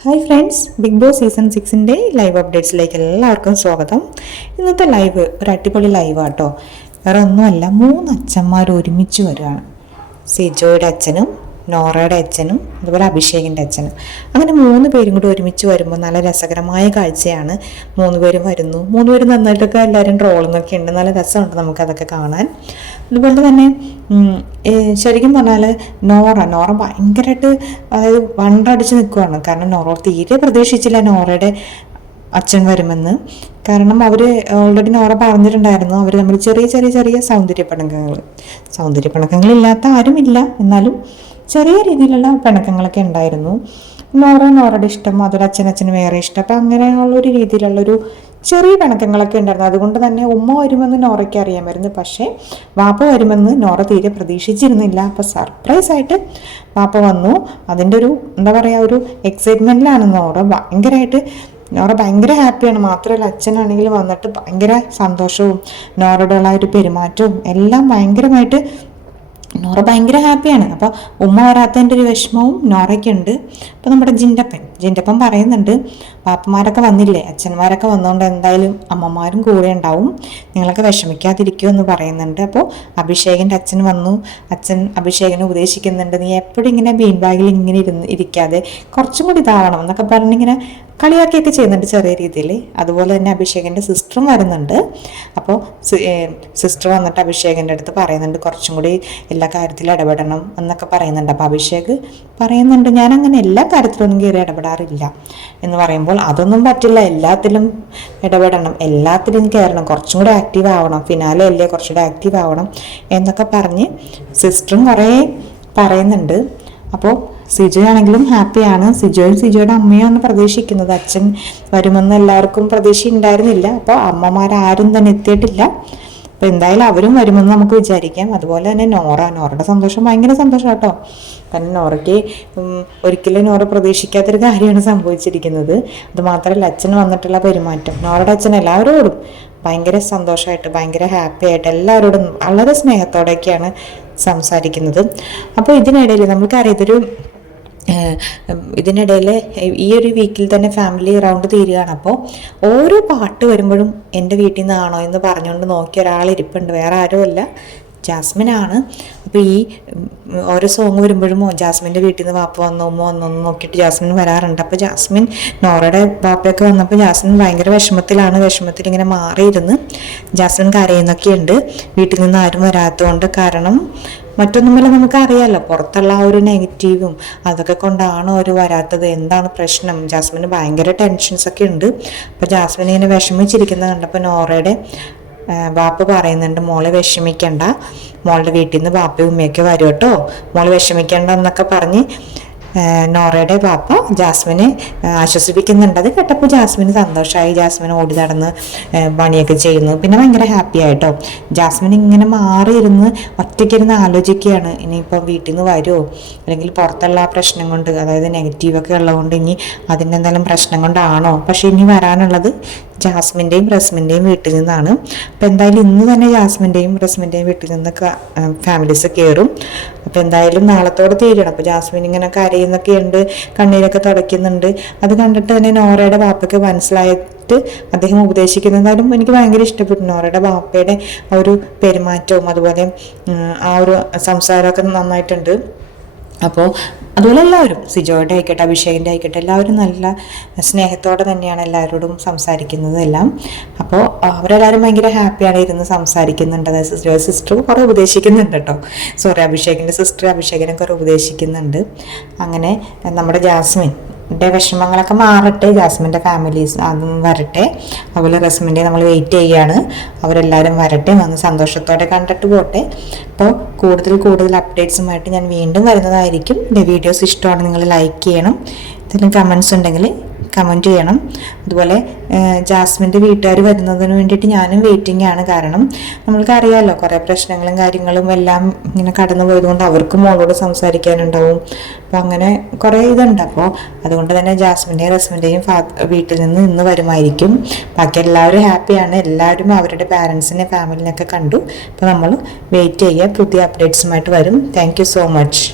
Hi friends, big boss season 6 live അപ്ഡേറ്റ്സിലേക്ക് എല്ലാവർക്കും സ്വാഗതം. ഇന്നത്തെ ലൈവ് ഒരു അടിപൊളി ലൈവ് ആട്ടോ. വേറെ ഒന്നുമല്ല, 3 അച്ഛന്മാർ ഒരുമിച്ച് വരികയാണ്. സിജോയുടെ അച്ഛനും നോറയുടെ അച്ഛനും അതുപോലെ അഭിഷേകിൻ്റെ അച്ഛനും. അങ്ങനെ 3 പേരും കൂടി ഒരുമിച്ച് വരുമ്പോൾ നല്ല രസകരമായ കാഴ്ചയാണ്. 3 പേരും വരുന്നു. 3 പേരും നന്നായിട്ടൊക്കെ എല്ലാവരും ട്രോളുന്നൊക്കെ ഉണ്ട്. നല്ല രസമുണ്ട് നമുക്കതൊക്കെ കാണാൻ. അതുപോലെ തന്നെ ശരിക്കും പറഞ്ഞാൽ നോറ ഭയങ്കരമായിട്ട് അതായത് വണ്ടടിച്ച് നിൽക്കുകയാണ്. കാരണം നോറ തീരെ പ്രതീക്ഷിച്ചില്ല നോറയുടെ അച്ഛൻ വരുമെന്ന്. കാരണം അവർ ഓൾറെഡി നോറ പറഞ്ഞിട്ടുണ്ടായിരുന്നു, അവർ നമ്മൾ ചെറിയ ചെറിയ ചെറിയ സൗന്ദര്യ പിണക്കങ്ങളില്ലാത്ത ആരുമില്ല, എന്നാലും ചെറിയ രീതിയിലുള്ള പിണക്കങ്ങളൊക്കെ ഉണ്ടായിരുന്നു. നോറയുടെ ഇഷ്ടം, അതൊരു അച്ഛന് വേറെ ഇഷ്ടം, അപ്പം അങ്ങനെയുള്ളൊരു രീതിയിലുള്ളൊരു ചെറിയ പിണക്കങ്ങളൊക്കെ ഉണ്ടായിരുന്നു. അതുകൊണ്ട് തന്നെ ഉമ്മ വരുമെന്ന് നോറയ്ക്ക് അറിയാമായിരുന്നു. പക്ഷേ വാപ്പ വരുമെന്ന് നോറ തീരെ പ്രതീക്ഷിച്ചിരുന്നില്ല. അപ്പോൾ സർപ്രൈസായിട്ട് വാപ്പ വന്നു. അതിൻ്റെ ഒരു എന്താ പറയുക, ഒരു എക്സൈറ്റ്മെൻറ്റിലാണ് നോറ ഭയങ്കര ഹാപ്പിയാണ്. മാത്രമല്ല അച്ഛനാണെങ്കിൽ വന്നിട്ട് ഭയങ്കര സന്തോഷവും നോറയോടുള്ള ഒരു പെരുമാറ്റവും എല്ലാം നോറ ഭയങ്കര ഹാപ്പിയാണ്. അപ്പോൾ ഉമ്മ വരാത്തതിൻ്റെ ഒരു വിഷമവും നോറയ്ക്കുണ്ട്. അപ്പോൾ നമ്മുടെ ജിൻ്റപ്പൻ പറയുന്നുണ്ട്, പാപ്പന്മാരൊക്കെ വന്നില്ലേ, അച്ഛന്മാരൊക്കെ വന്നുകൊണ്ട് എന്തായാലും അമ്മമാരും കൂടെ ഉണ്ടാവും, നിങ്ങളൊക്കെ വിഷമിക്കാതിരിക്കുമോ എന്ന് പറയുന്നുണ്ട്. അപ്പോൾ അഭിഷേകിൻ്റെ അച്ഛൻ വന്നു. അച്ഛൻ അഭിഷേകിനെ ഉപദേശിക്കുന്നുണ്ട്, നീ എപ്പോഴും ഇങ്ങനെ ബീൻ ബാഗിൽ ഇങ്ങനെ ഇരിക്കാതെ കുറച്ചും കൂടി ഇതാവണം എന്നൊക്കെ പറഞ്ഞിങ്ങനെ കളിയാക്കിയൊക്കെ ചെയ്യുന്നുണ്ട് ചെറിയ രീതിയിൽ. അതുപോലെ തന്നെ അഭിഷേകിൻ്റെ സിസ്റ്ററും വരുന്നുണ്ട്. അപ്പോൾ സിസ്റ്റർ വന്നിട്ട് അഭിഷേകിൻ്റെ അടുത്ത് പറയുന്നുണ്ട്, കുറച്ചും കൂടി എല്ലാ കാര്യത്തിലും ഇടപെടണം എന്നൊക്കെ പറയുന്നുണ്ട്. അപ്പോൾ അഭിഷേക് പറയുന്നുണ്ട്, ഞാൻ അങ്ങനെ എല്ലാ കാര്യത്തിലൊന്നും കയറി ഇടപെടാറില്ല എന്ന് പറയുമ്പോൾ, അതൊന്നും പറ്റില്ല, എല്ലാത്തിലും ഇടപെടണം, എല്ലാത്തിലും കയറണം, കുറച്ചും കൂടി ആക്റ്റീവ് ആവണം, ഫിനാലെ അല്ലേ, കുറച്ചുകൂടി ആക്റ്റീവ് ആവണം എന്നൊക്കെ പറഞ്ഞ് സിസ്റ്ററും കുറേ പറയുന്നുണ്ട്. അപ്പോൾ സിജോ ആണെങ്കിലും ഹാപ്പിയാണ്. സിജോയുടെ അമ്മയാണ് പ്രതീക്ഷിക്കുന്നത്. അച്ഛൻ വരുമെന്ന് എല്ലാവർക്കും പ്രതീക്ഷ ഉണ്ടായിരുന്നില്ല. അപ്പോൾ അമ്മമാരാരും തന്നെ എത്തിയിട്ടില്ല. അപ്പോൾ എന്തായാലും അവരും വരുമെന്ന് നമുക്ക് വിചാരിക്കാം. അതുപോലെ തന്നെ നോറയുടെ സന്തോഷം ഭയങ്കര സന്തോഷം കേട്ടോ. കാരണം നോറയ്ക്ക് ഒരിക്കലും നോറ പ്രതീക്ഷിക്കാത്തൊരു കാര്യമാണ് സംഭവിച്ചിരിക്കുന്നത്. അതുമാത്രമല്ല അച്ഛൻ വന്നിട്ടുള്ള പെരുമാറ്റം, നോറയുടെ അച്ഛൻ എല്ലാവരോടും ഭയങ്കര സന്തോഷമായിട്ട് ഭയങ്കര ഹാപ്പി ആയിട്ട് എല്ലാവരോടും വളരെ സ്നേഹത്തോടെയൊക്കെയാണ് സംസാരിക്കുന്നത്. അപ്പോൾ ഇതിനിടയിൽ നമുക്കറിയാം, ഇതിനിടയിൽ ഈ ഒരു വീക്കിൽ തന്നെ ഫാമിലി റൗണ്ട് തീരുകയാണ്. അപ്പോൾ ഓരോ പാട്ട് വരുമ്പോഴും എൻ്റെ വീട്ടിൽ നിന്നാണോ എന്ന് പറഞ്ഞുകൊണ്ട് നോക്കിയ ഒരാളിരിപ്പുണ്ട്. വേറെ ആരുമല്ല, ജാസ്മിനാണ്. അപ്പോൾ ഈ ഓരോ സോങ് വരുമ്പോഴും ജാസ്മിൻ്റെ വീട്ടിൽ നിന്ന് വാപ്പ വന്നോ നോക്കിയിട്ട് ജാസ്മിൻ വരാറുണ്ട്. അപ്പോൾ നോറയുടെ വാപ്പയൊക്കെ വന്നപ്പോൾ ജാസ്മിൻ ഭയങ്കര വിഷമത്തിൽ ഇങ്ങനെ മാറിയിരുന്ന് ജാസ്മിൻ കരയുന്നൊക്കെയുണ്ട്, വീട്ടിൽ നിന്ന് ആരും വരാത്തതുകൊണ്ട്. കാരണം മറ്റൊന്നുമല്ല, നമുക്കറിയാമല്ലോ പുറത്തുള്ള ആ ഒരു നെഗറ്റീവും അതൊക്കെ കൊണ്ടാണ് അവർ വരാത്തത്, എന്താണ് പ്രശ്നം. ജാസ്മിന് ഭയങ്കര ടെൻഷൻസൊക്കെ ഉണ്ട്. അപ്പോൾ ജാസ്മിൻ ഇങ്ങനെ വിഷമിച്ചിരിക്കുന്നത് കണ്ടപ്പോൾ നോറയുടെ ബാപ്പ പറയുന്നുണ്ട്, മോളെ വിഷമിക്കണ്ട, മോളുടെ വീട്ടിൽ നിന്ന് ബാപ്പയും ഉമ്മയൊക്കെ വരും കേട്ടോ, മോള് വിഷമിക്കണ്ട എന്നൊക്കെ പറഞ്ഞ് നോറയുടെ പാപ്പ ജാസ്മിനെ ആശ്വസിപ്പിക്കുന്നുണ്ട്. അത് കേട്ടപ്പോൾ ജാസ്മിന് സന്തോഷമായി. ജാസ്മിൻ ഓടി നടന്ന് പണിയൊക്കെ ചെയ്യുന്നു. പിന്നെ ഭയങ്കര ഹാപ്പി ആയിട്ടോ. ജാസ്മിൻ ഇങ്ങനെ മാറിയിരുന്ന് ഒറ്റയ്ക്കിരുന്ന് ആലോചിക്കുകയാണ്, ഇനിയിപ്പോൾ വീട്ടിൽ നിന്ന് വരുമോ, അല്ലെങ്കിൽ പുറത്തുള്ള ആ പ്രശ്നം കൊണ്ട്, അതായത് നെഗറ്റീവൊക്കെ ഉള്ളതുകൊണ്ട് ഇനി അതിൻ്റെ എന്തെങ്കിലും പ്രശ്നം കൊണ്ടാണോ. പക്ഷേ ഇനി വരാനുള്ളത് ജാസ്മിൻ്റെയും റസ്മിൻ്റെയും വീട്ടിൽ നിന്നാണ്. അപ്പോൾ എന്തായാലും ഇന്ന് തന്നെ ജാസ്മിൻ്റെയും റസ്മിൻ്റെയും വീട്ടിൽ നിന്ന് ഫാമിലീസ് കയറും. അപ്പോൾ എന്തായാലും നാളത്തോടെ തീരണം. അപ്പോൾ ജാസ്മിൻ ഇങ്ങനെ കരയുന്നൊക്കെ ഉണ്ട്, കണ്ണീരൊക്കെ തുടയ്ക്കുന്നുണ്ട്. അത് കണ്ടിട്ട് തന്നെ നോറയുടെ ബാപ്പയ്ക്ക് മനസ്സിലായിട്ട് അദ്ദേഹം ഉപദേശിക്കുന്നതായാലും എനിക്ക് ഭയങ്കര ഇഷ്ടപ്പെട്ടു. നോറയുടെ ബാപ്പയുടെ ആ ഒരു പെരുമാറ്റവും അതുപോലെ ആ ഒരു സംസാരമൊക്കെ നന്നായിട്ടുണ്ട്. അപ്പോൾ അതുപോലെ എല്ലാവരും, സിജോയുടെ ആയിക്കോട്ടെ അഭിഷേകിൻ്റെ ആയിക്കോട്ടെ, എല്ലാവരും നല്ല സ്നേഹത്തോടെ തന്നെയാണ് എല്ലാവരോടും സംസാരിക്കുന്നത് എല്ലാം. അപ്പോൾ അവരെല്ലാവരും ഭയങ്കര ഹാപ്പിയാണ് ഇരുന്ന് സംസാരിക്കുന്നുണ്ട്. അതായത് സിസ്റ്റർ കുറേ ഉപദേശിക്കുന്നുണ്ട് കേട്ടോ. അഭിഷേകിൻ്റെ സിസ്റ്റർ അഭിഷേകിനെ കുറേ ഉപദേശിക്കുന്നുണ്ട്. അങ്ങനെ നമ്മുടെ ജാസ്മിൻ്റെ വിഷമങ്ങളൊക്കെ മാറട്ടെ, ജാസ്മിൻ്റെ ഫാമിലീസ് അതും വരട്ടെ. അതുപോലെ റസ്മിൻ്റെ നമ്മൾ വെയിറ്റ് ചെയ്യുകയാണ്, അവരെല്ലാവരും വരട്ടെ, വന്ന് സന്തോഷത്തോടെ കണ്ടിട്ട് പോട്ടെ. അപ്പോൾ കൂടുതൽ അപ്ഡേറ്റ്സുമായിട്ട് ഞാൻ വീണ്ടും വരുന്നതായിരിക്കും. എൻ്റെ വീഡിയോസ് ഇഷ്ടമാണ്, നിങ്ങൾ ലൈക്ക് ചെയ്യണം. എന്തെങ്കിലും കമൻസ് ഉണ്ടെങ്കിൽ കമൻറ്റ് ചെയ്യണം. അതുപോലെ ജാസ്മിൻ്റെ വീട്ടുകാർ വരുന്നതിന് വേണ്ടിയിട്ട് ഞാനും വെയിറ്റിംഗ് ആണ്. കാരണം നമ്മൾക്കറിയാമല്ലോ കുറേ പ്രശ്നങ്ങളും കാര്യങ്ങളും എല്ലാം ഇങ്ങനെ കടന്നു പോയതുകൊണ്ട് അവർക്കും മോളോട് സംസാരിക്കാനുണ്ടാവും. അപ്പോൾ അങ്ങനെ കുറേ ഇതുണ്ട്. അപ്പോൾ അതുകൊണ്ട് തന്നെ ജാസ്മിൻ്റെയും റസ്മിൻ്റെയും വീട്ടിൽ നിന്ന് ഇന്ന് വരുമായിരിക്കും. ബാക്കി എല്ലാവരും ഹാപ്പിയാണ്, എല്ലാവരും അവരുടെ പാരൻസിനെ ഫാമിലിനെയൊക്കെ കണ്ടു. അപ്പോൾ നമ്മൾ വെയിറ്റ് ചെയ്യുക, പുതിയ അപ്ഡേറ്റ്സുമായിട്ട് വരും. Thank you so much.